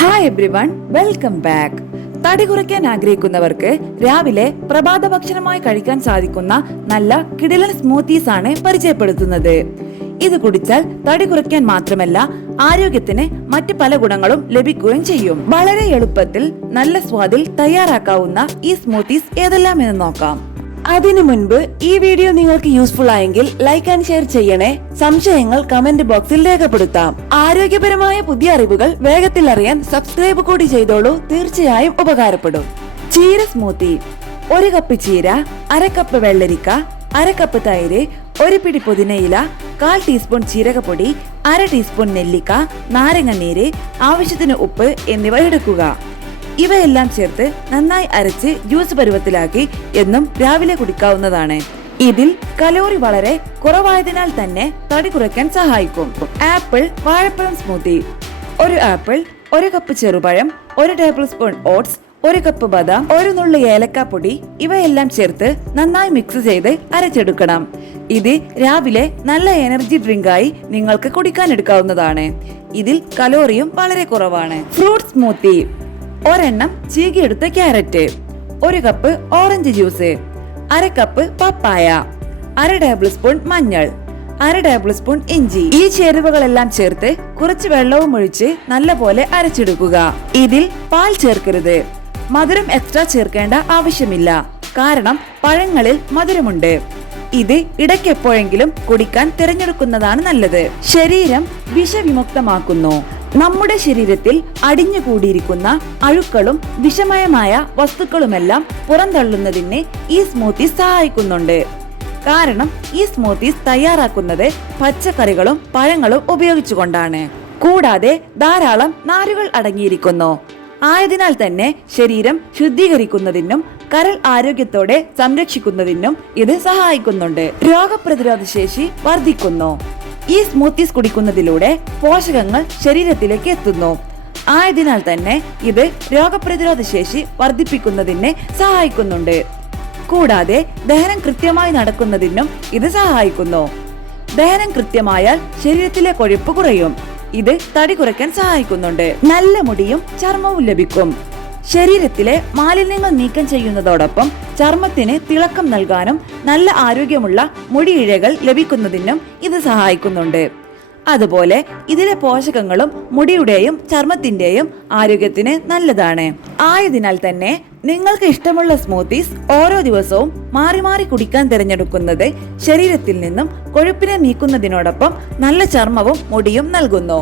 Hi everyone, welcome back. തടി കുറയ്ക്കാൻ ആഗ്രഹിക്കുന്നവർക്ക് രാവിലെ പ്രഭാത ഭക്ഷണമായി കഴിക്കാൻ സാധിക്കുന്ന നല്ല കിടിലൻ സ്മൂത്തീസ് ആണ് പരിചയപ്പെടുത്തുന്നത്. ഇത് കുടിച്ചാൽ തടി കുറയ്ക്കാൻ മാത്രമല്ല ആരോഗ്യത്തിന് മറ്റ് പല ഗുണങ്ങളും ലഭിക്കുകയും ചെയ്യും. വളരെ എളുപ്പത്തിൽ നല്ല സ്വാദിൽ തയ്യാറാക്കാവുന്ന ഈ സ്മൂത്തീസ് ഏതെല്ലാം എന്ന് നോക്കാം. അതിനു മുൻപ് ഈ വീഡിയോ നിങ്ങൾക്ക് യൂസ്ഫുൾ ആയെങ്കിൽ ലൈക്ക് ആൻഡ് ഷെയർ ചെയ്യണേ. സംശയങ്ങൾ കമന്റ് ബോക്സിൽ രേഖപ്പെടുത്താം. ആരോഗ്യപരമായ പുതിയ അറിവുകൾ വേഗത്തിൽ അറിയാൻ സബ്സ്ക്രൈബ് കൂടി ചെയ്തോളൂ. തീർച്ചയായും ഉപകാരപ്പെടും. ചീര സ്മൂത്തി. 1 കപ്പ് ചീര, 1/2 കപ്പ് വെള്ളരിക്ക, 1/2 കപ്പ് തൈര്, 1 പിടി പുതിനയില, 1/4 ടീസ്പൂൺ ജീരകപ്പൊടി, 1/2 ടീസ്പൂൺ നെല്ലിക്ക, നാരങ്ങനീര്, ആവശ്യത്തിന് ഉപ്പ് എന്നിവ എടുക്കുക. ഇവയെല്ലാം ചേർത്ത് നന്നായി അരച്ച് ജ്യൂസ് പരുവത്തിലാക്കി എന്നും രാവിലെ കുടിക്കാവുന്നതാണ്. ഇതിൽ കലോറി വളരെ കുറവായതിനാൽ തന്നെ തടി കുറയ്ക്കാൻ സഹായിക്കും. ആപ്പിൾ വാഴപ്പഴം സ്മൂത്തി. 1 ആപ്പിൾ, 1 കപ്പ് ചെറുപഴം, 1 ടേബിൾ സ്പൂൺ ഓട്സ്, 1 കപ്പ് ബദാം, 1 നുള്ളു ഏലക്കാപ്പൊടി ഇവയെല്ലാം ചേർത്ത് നന്നായി മിക്സ് ചെയ്ത് അരച്ചെടുക്കണം. ഇത് രാവിലെ നല്ല എനർജി ഡ്രിങ്കായി നിങ്ങൾക്ക് കുടിക്കാൻ എടുക്കാവുന്നതാണ്. ഇതിൽ കലോറിയും വളരെ കുറവാണ്. Fruit smoothie. 1 എണ്ണം ചീകിയെടുത്ത carrot, 1 cup orange juice, 1/2 cup papaya, 1/2 tablespoon മഞ്ഞൾ, 1/2 ടേബിൾ സ്പൂൺ ഇഞ്ചി. ഈ ചേരുവകളെല്ലാം ചേർത്ത് കുറച്ച് വെള്ളവും ഒഴിച്ച് നല്ലപോലെ അരച്ചെടുക്കുക. ഇതിൽ പാൽ ചേർക്കരുത്. മധുരം എക്സ്ട്രാ ചേർക്കേണ്ട ആവശ്യമില്ല, കാരണം പഴങ്ങളിൽ മധുരമുണ്ട്. ഇത് ഇടയ്ക്ക് എപ്പോഴെങ്കിലും കുടിക്കാൻ തിരഞ്ഞെടുക്കുന്നതാണ് നല്ലത്. ശരീരം വിഷവിമുക്തമാക്കുന്നു. നമ്മുടെ ശരീരത്തിൽ അടിഞ്ഞുകൂടിയിരിക്കുന്ന അഴുക്കളും വിഷമയമായ വസ്തുക്കളുമെല്ലാം പുറന്തള്ളുന്നതിന് ഈ സ്മൂത്തീസ് സഹായിക്കുന്നുണ്ട്. കാരണം ഈ സ്മൂത്തീസ് തയ്യാറാക്കുന്നത് പച്ചക്കറികളും പഴങ്ങളും ഉപയോഗിച്ചുകൊണ്ടാണ്. കൂടാതെ ധാരാളം നാരുകൾ അടങ്ങിയിരിക്കുന്നു. ആയതിനാൽ തന്നെ ശരീരം ശുദ്ധീകരിക്കുന്നതിനും കരൾ ആരോഗ്യത്തോടെ സംരക്ഷിക്കുന്നതിനും ഇത് സഹായിക്കുന്നുണ്ട്. രോഗപ്രതിരോധ ശേഷി വർദ്ധിക്കുന്നു. ഈ സ്മൂത്തീസ് കുടിക്കുന്നതിലൂടെ പോഷകങ്ങൾ ശരീരത്തിലേക്ക് എത്തുന്നു. ആയതിനാൽ തന്നെ ഇത് രോഗപ്രതിരോധ ശേഷി വർദ്ധിപ്പിക്കുന്നതിന് സഹായിക്കുന്നുണ്ട്. കൂടാതെ ദഹനം കൃത്യമായി നടക്കുന്നതിനും ഇത് സഹായിക്കുന്നു. ദഹനം കൃത്യമായാൽ ശരീരത്തിലെ കൊഴുപ്പ് കുറയും. ഇത് തടി കുറയ്ക്കാൻ സഹായിക്കുന്നുണ്ട്. നല്ല മുടിയും ചർമ്മവും ലഭിക്കും. ശരീരത്തിലെ മാലിന്യങ്ങൾ നീക്കം ചെയ്യുന്നതോടൊപ്പം ചർമ്മത്തിന് തിളക്കം നൽകാനും നല്ല ആരോഗ്യമുള്ള മുടിയിഴകൾ ലഭിക്കുന്നതിനും ഇത് സഹായിക്കുന്നുണ്ട്. അതുപോലെ ഇതിലെ പോഷകങ്ങളും മുടിയുടെയും ചർമ്മത്തിന്റെയും ആരോഗ്യത്തിന് നല്ലതാണ്. ആയതിനാൽ തന്നെ നിങ്ങൾക്ക് ഇഷ്ടമുള്ള സ്മൂത്തീസ് ഓരോ ദിവസവും മാറി മാറി കുടിക്കാൻ തിരഞ്ഞെടുക്കുന്നത് ശരീരത്തിൽ നിന്നും കൊഴുപ്പിനെ നീക്കുന്നതിനോടൊപ്പം നല്ല ചർമ്മവും മുടിയും നൽകുന്നു.